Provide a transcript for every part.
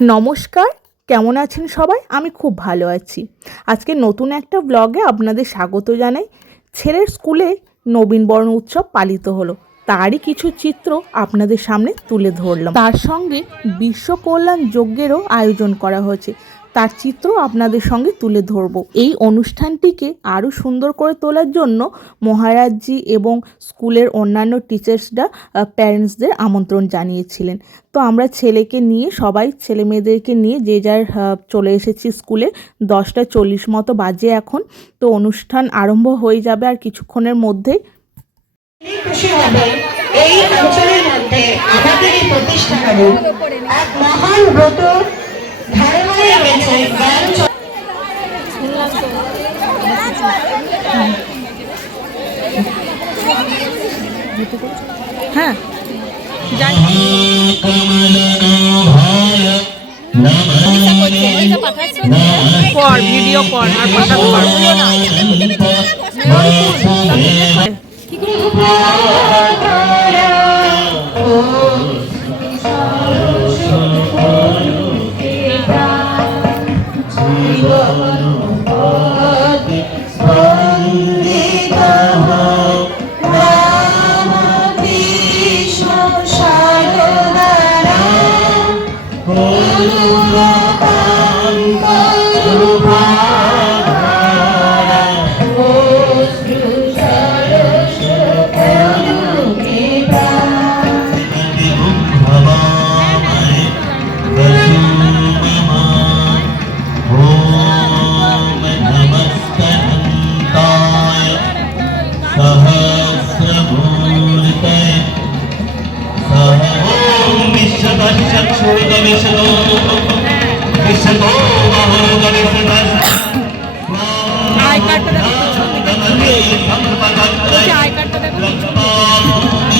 নমস্কার, কেমন আছেন সবাই? আমি খুব ভালো আছি। আজকে নতুন একটা ব্লগে আপনাদের স্বাগত জানাই। ছেলের স্কুলে নবীনবরণ উৎসব পালিত হলো, তারই কিছু চিত্র আপনাদের সামনে তুলে ধরলাম। তার সঙ্গে বিশ্ব কল্যাণ যজ্ঞেরও আয়োজন করা হয়েছে, তার চিত্র আপনাদের সঙ্গে তুলে ধরব। এই অনুষ্ঠানটিকে আরও সুন্দর করে তোলার জন্য মহারাজজি এবং স্কুলের অন্যান্য টিচার্সরা প্যারেন্টসদের আমন্ত্রণ জানিয়েছিলেন। তো আমরা ছেলেকে নিয়ে সবাই ছেলে মেয়েদেরকে নিয়ে যে যার চলে এসেছি স্কুলে। 10:40 মতো বাজে এখন। তো অনুষ্ঠান আরম্ভ হয়ে যাবে আর কিছুক্ষণের মধ্যেই। খুশি হবে এই অঞ্চলের মধ্যে আমাদের এই প্রতিষ্ঠানের এক মহান ব্রত ধারণ হয়ে গেছে। হ্যাঁ, কর ভিডিও কর আর পাঠাতে পারবো না।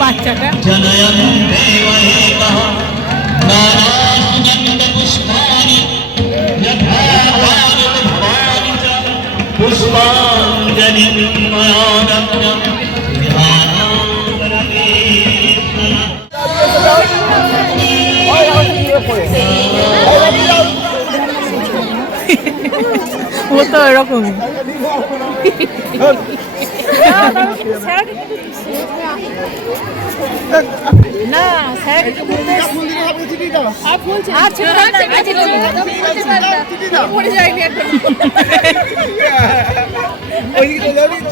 বাচ্চাটা ও তো এরকমই। না স্যার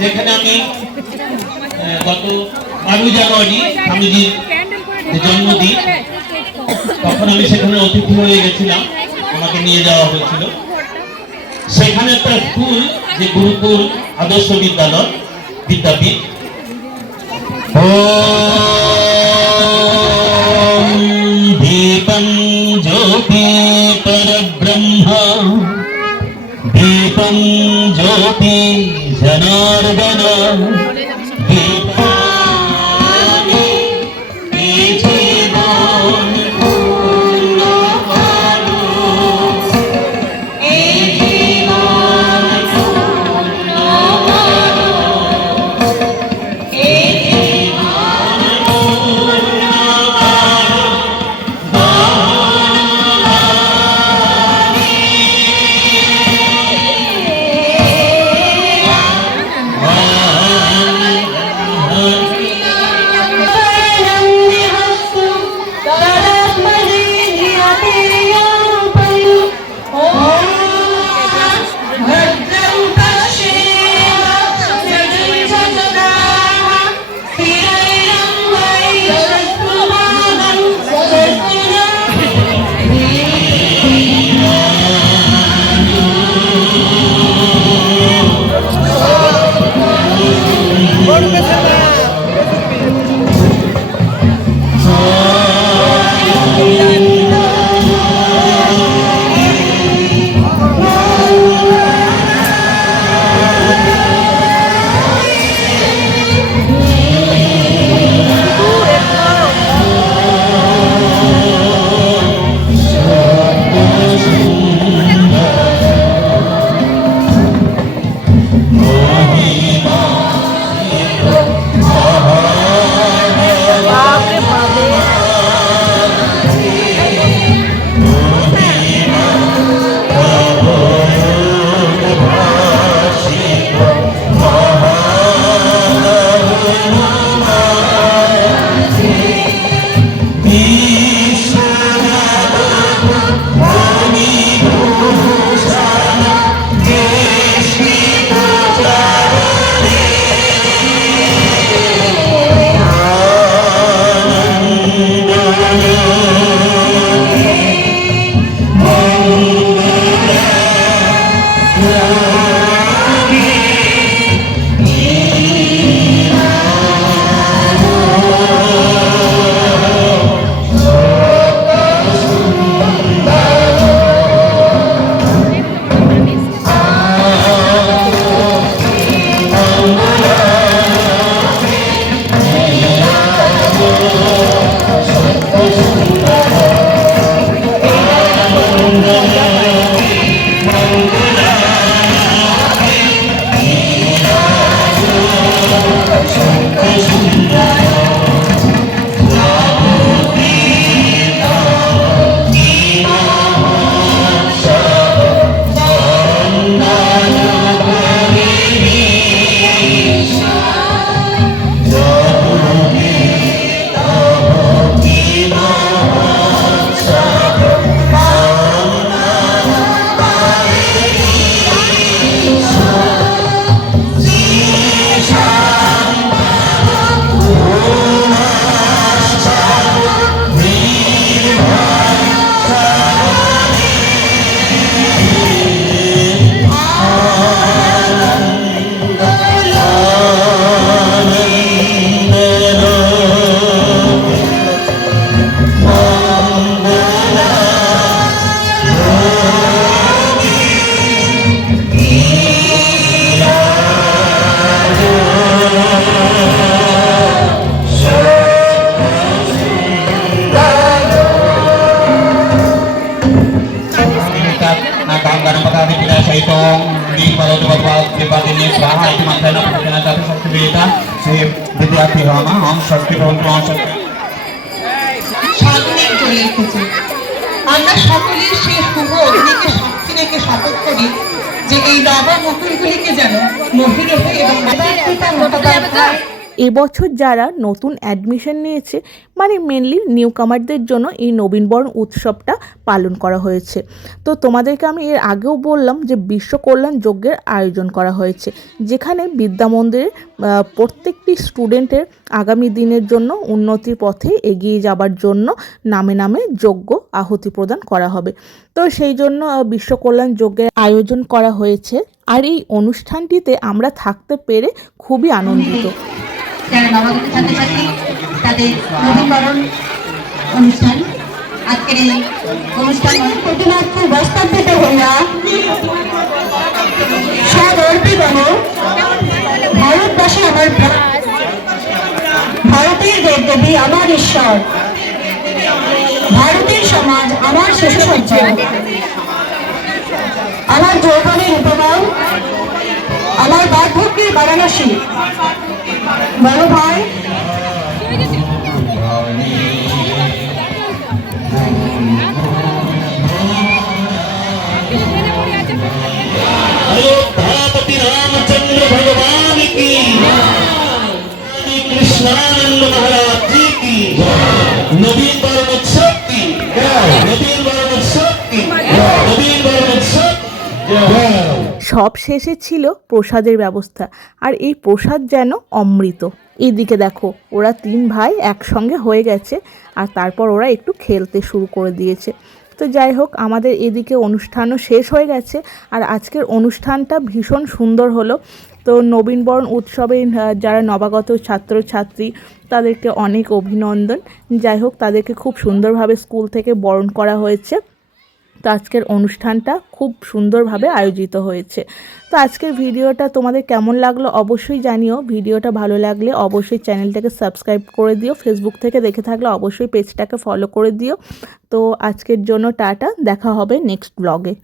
যেখানে আমি গত 12 জানুয়ারি স্বামীজির জন্মদিন, তখন আমি সেখানে অতিথি হয়ে গেছিলাম, আমাকে নিয়ে যাওয়া হয়েছিল। সেখানে একটা স্কুল, যে গুরুকুল আদর্শ বিদ্যালয় বিদ্যাপীঠ, দীপং জ্যোতি পরব্রহ্ম দীপং জ্যোতি জনার্দন शैतों नीम भगवत भगवान कृपाके ने स्वाहा इति मंत्रेण पठनेन तथा शक्तिवेदा से विद्यार्थी रामा हम शक्ति भवन्तु हम शक्ति সাধনের চলে এসেছে। আমরা সকলেই সেই শুভ অগ্নিকে সাক্ষী রেখে শপথ করি যে এই দাবা মুকুলগুলিকে যেন মহিরূপে এবং মেধাকৃতা মুখোপাধ্যায় এবছর যারা নতুন অ্যাডমিশন নিয়েছে মানে মেনলি নিউ কামারদের জন্য এই নবীনবরণ উৎসবটা পালন করা হয়েছে। তো তোমাদেরকে আমি এর আগেও বললাম যে বিশ্ব কল্যাণ যজ্ঞের আয়োজন করা হয়েছে, যেখানে বিদ্যা মন্দিরের প্রত্যেকটি স্টুডেন্টের আগামী দিনের জন্য উন্নতির পথে এগিয়ে যাবার জন্য নামে নামে যজ্ঞ আহুতি প্রদান করা হবে। তো সেই জন্য বিশ্ব কল্যাণ যজ্ঞের আয়োজন করা হয়েছে, আর এই অনুষ্ঠানটিতে আমরা থাকতে পেরে খুবই আনন্দিত। যারা নবাগত ছাত্রছাত্রী তাদের নবীনবরণ অনুষ্ঠান, আজকের এই অনুষ্ঠান প্রতিমাত্র বস্তাপিত হইয়া সদর্পিগণ ভারতবাসী আমার ভারতের দেবদেবী আমার ঈশ্বর, ভারতের সমাজ আমার শিশুসজ্জা, আমার যৌবনের উপমান, আমার বার্ধক্যের বারাণসী। বলো ভাই, अयोध्यापति रामचंद्र भगवान की, कृष्णानंद महाराज जी की, नवीनवरण उत्सव की, नवीनवरण उत्सव की, नवीनवरण उत्सव। সব শেষে ছিল প্রসাদের ব্যবস্থা, আর এই প্রসাদ যেন অমৃত। এইদিকে দেখো ওরা 3 ভাই একসঙ্গে হয়ে গেছে, আর তারপর ওরা একটু খেলতে শুরু করে দিয়েছে। তো যাই হোক, আমাদের এদিকে অনুষ্ঠানও শেষ হয়ে গেছে, আর আজকের অনুষ্ঠানটা ভীষণ সুন্দর হলো। তো নবীনবরণ উৎসবে যারা নবাগত ছাত্রছাত্রী তাদেরকে অনেক অভিনন্দন। যাই হোক, তাদেরকে খুব সুন্দরভাবে স্কুল থেকে বরণ করা হয়েছে। তো আজকের অনুষ্ঠানটা খুব সুন্দরভাবে আয়োজিত হয়েছে। তো আজকের ভিডিওটা তোমাদের কেমন লাগলো অবশ্যই জানিও। ভিডিওটা ভালো লাগলে অবশ্যই চ্যানেলটাকে সাবস্ক্রাইব করে দিও। ফেসবুক থেকে দেখে থাকলে অবশ্যই পেজটাকে ফলো করে দিও। তো আজকের জন্য টাটা, দেখা হবে নেক্সট ব্লগে।